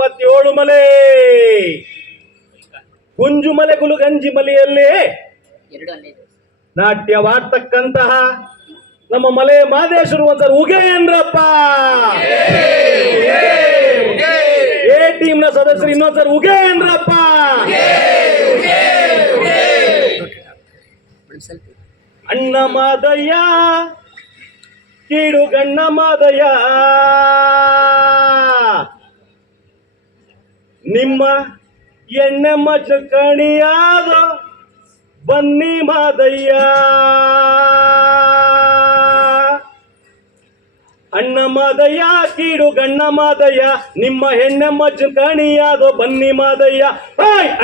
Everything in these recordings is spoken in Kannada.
27 ಮಲೆ ಗುಂಜುಮಲೆ ಗುಲುಗಂಜಿ ಮಲೆಯಲ್ಲಿ ನಾಟ್ಯವಾಡ್ತಕ್ಕಂತಹ ನಮ್ಮ ಮಲೆ ಮಾದೇಶ್ವರು ಒಂದ್ಸರಿ ಉಗೆ ಏನ್ರಪ್ಪ. ಎ ಟೀಮ್ ನ ಸದಸ್ಯರು ಇನ್ನೊಂದ್ಸರಿ ಉಗೆ ಏನ್ರಪ್ಪ. ಅಣ್ಣ ಮಾದಯ್ಯ ಕೀಡು ಗಣ್ಣ ಮಾದಯ್ಯ ನಿಮ್ಮ ಎಣ್ಣೆ ಮಜ್ಜ ಕಣಿಯಾದ ಬನ್ನಿ ಮಾದಯ್ಯ. ಅಣ್ಣ ಮಾದಯ್ಯ ಕೀಡು ಗಣ್ಣ ಮಾದಯ್ಯ ನಿಮ್ಮ ಹೆಣ್ಣೆ ಮಜ್ಜ ಕಣಿಯಾದ ಬನ್ನಿ ಮಾದಯ್ಯ.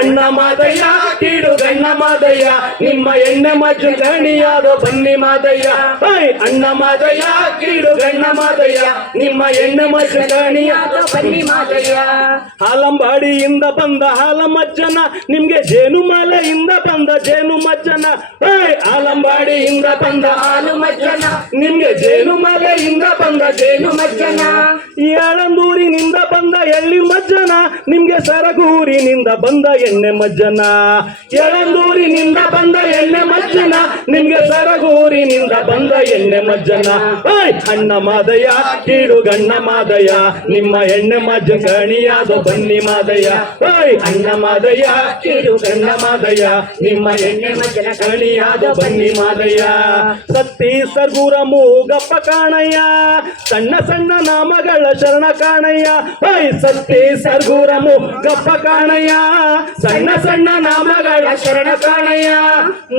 ಅಣ್ಣ ಮಾದಯ್ಯ ಕೀಡು ಗಣ್ಣ ಮಾದಯ್ಯ ನಿಮ್ಮ ಎಣ್ಣೆ ಮಜ್ಜ ಕಣಿಯಾದ ಬನ್ನಿ ಮಾದಯ್ಯ. ಅಣ್ಣ ಮಾದಯ್ಯ ಕೀಡು ಗಣ್ಣ ಮಾದಯ್ಯ ನಿಮ್ಮ ಎಣ್ಣೆ ಮಜ್ಜ ಕಣಿಯಾದ ಬನ್ನಿ ಮಾದಯ್ಯ. ಹಾಲಂಬಾಡಿಯಿಂದ ಬಂದ ಹಾಲ ಮಜ್ಜನ ನಿಮ್ಗೆ ಜೇನು ಮಾಲೆಯಿಂದ ಬಂದ ಜೇನು ಮಜ್ಜನ. ಹಾಲಂಬಾಡಿಯಿಂದ ಬಂದ ಹಾಲು ಮಜ್ಜನ ನಿಮ್ಗೆ ಜೇನು ಮಾಲೆಯಿಂದ ಬಂದ ಜೇನು ಮಜ್ಜನ. ಯಳಂದೂರಿನಿಂದ ಬಂದ ಎಳ್ಳಿ ಮಜ್ಜನ ನಿಮ್ಗೆ ಸರಗೂರಿನಿಂದ ಬಂದ ಎಣ್ಣೆ ಮಜ್ಜನ. ಯಳಂದೂರಿನಿಂದ ಬಂದ ಎಣ್ಣೆ ಮಜ್ಜನ ನಿಮ್ಗೆ ಸರಗೂರಿನಿಂದ ಬಂದ ಎಣ್ಣೆ ಮಜ್ಜನ. ಅಣ್ಣ ಮಾದಯ್ಯ ಕೀಡು ಗಣ್ಣ ಮಾದಯ್ಯ ನಿಮ್ಮ ಎಣ್ಣೆ ಮಜ್ಜ ಕಣಿಯಾದ ಬನ್ನಿ ಮಾದಯ್ಯ. ಅಣ್ಣ ಮಾದಯ್ಯ ಕೀಡು ಗಣ್ಣ ಮಾದಯ್ಯ ನಿಮ್ಮ ಎಣ್ಣೆ ಮಜ್ಜನ ಕಣಿಯಾದ ಬನ್ನಿ ಮಾದಯ್ಯ. ಸತ್ತಿ ಸರ್ಗೂರ ಮೂಗಪ್ಪ ಕಾಣಯ್ಯ ಸಣ್ಣ ಸಣ್ಣ ನಾಮಗಳ ಶರಣ ಕಾಣಯ್ಯ. ಸತ್ತಿ ಸರ್ಗೂರ ಮೂಗಪ್ಪ ಕಾಣಯ್ಯ ಸಣ್ಣ ಸಣ್ಣ ನಾಮಗಳ ಶರಣ ಕಾಣಯ್ಯ.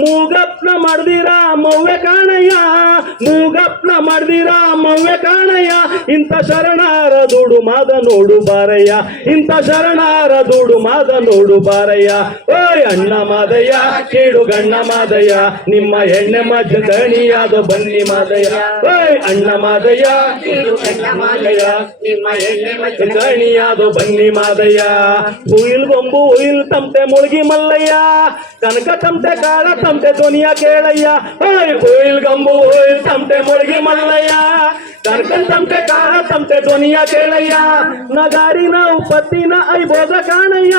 ಮೂಗಪ್ನ ಮಾಡ್ದಿರ ಮವ್ವೆ ಕಾಣಯ್ಯ ಮೂಗಪ್ನ ಮಾಡ್ದಿರ ಮವ್ವೆ ಕಾಣಯ್ಯ. ಇಂಥ ಶರಣಾರ ದುಡು ಮಾದ ನೋಡು ಬಾರಯ್ಯ ಇಂಥ ಶರಣಾರ ದುಡು ಮಾದ ನೋಡು ಬಾರಯ್ಯ. ಅಣ್ಣ ಮಾದಯ್ಯ ಕೀಡು ಗಣ್ಣ ಮಾದಯ್ಯ ನಿಮ್ಮ ಎಣ್ಣೆ ಮಜ್ಜ ಕಣಿಯಾದ ಬನ್ನಿ ಮಾದಯ್ಯ. ಅಣ್ಣ ಮಾದಯ್ಯ ಕೀಡು ಗಣ್ಣ ಮಾದಯ್ಯ ನಿಮ್ಮ ಎಣ್ಣೆ ಮಜ್ಜ ಕಣಿಯಾದ ಬನ್ನಿ ಮಾದಯ್ಯ. ಹುಯಿಲ್ ಗೊಂಬು ಹುಯಿಲ್ ತಮಟೆ ಮುಳುಗಿ ಮಲ್ಲಯ್ಯ ಕನಕ ತಮಟೆ ಕಾಳ ತಮಟೆ ಧ್ವನಿಯ ಕೇಳಯ್ಯ. ಹುಯಿಲ್ ಗಂಬು ಹುಯಿಲ್ ತಮಟೆ ಮುಳುಗಿ ಮಲ್ಲಯ್ಯ ಕನಕ ತಮಟೆ ಕಾಳ ತಮಟೆ ಧ್ವನಿಯ ಕೇಳಯ್ಯ. ನಗಾರಿ ನಾವು ಪತ್ತಿನ ಐಬೋಗ ಕಾಣಯ್ಯ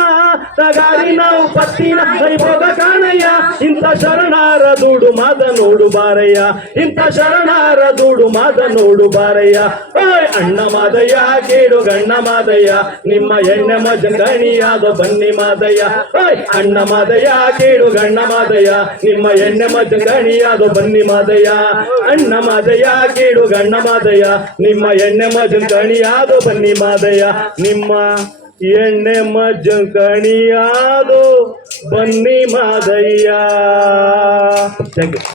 ನಗಾರಿ ನಾವು ಪತ್ತಿನ ಐಬೋಗ ಕಾಣಯ್ಯ. ಇಂಥ ಶರಣಾರ ದುಡು ಮಾದ ನೋಡು ಬಾರಯ್ಯ ಇಂಥ ಶರಣಾರ ದುಡು ಮಾದ ನೋಡು ಬಾರಯ್ಯ. ಅಣ್ಣ ಮಾದಯ್ಯ ಕೀಡು ಗಣ್ಣ ಮಾದಯ್ಯ ನಿಮ್ಮ ಎಣ್ಣೆ ಮಜ್ಜ ಕಣಿಯಾದ ಬನ್ನಿ ಮಾದಯ್ಯ. ಅಣ್ಣ ಮಾದಯ್ಯ ಕೀಡು ಗಣ್ಣ ಮಾದಯ್ಯ ನಿಮ್ಮ ಎಣ್ಣೆ ಮಜ್ಜ ಕಣಿಯಾದ ಬನ್ನಿ ಮಾದಯ್ಯ. ಅಣ್ಣ ಮಾದಯ್ಯ ಕೀಡು ಗಣ್ಣ ಮಾದಯ್ಯ ನಿಮ್ಮ ಎಣ್ಣೆ ಮಜ್ಜ ಕಣಿಯಾದ ಬನ್ನಿ ಮಾದಯ್ಯ. ನಿಮ್ಮ ಎಣ್ಣೆ ಮಜ್ಜ ಕಣಿಯಾದ ಬನ್ನಿ ಮಾದಯ್ಯ. Thank you.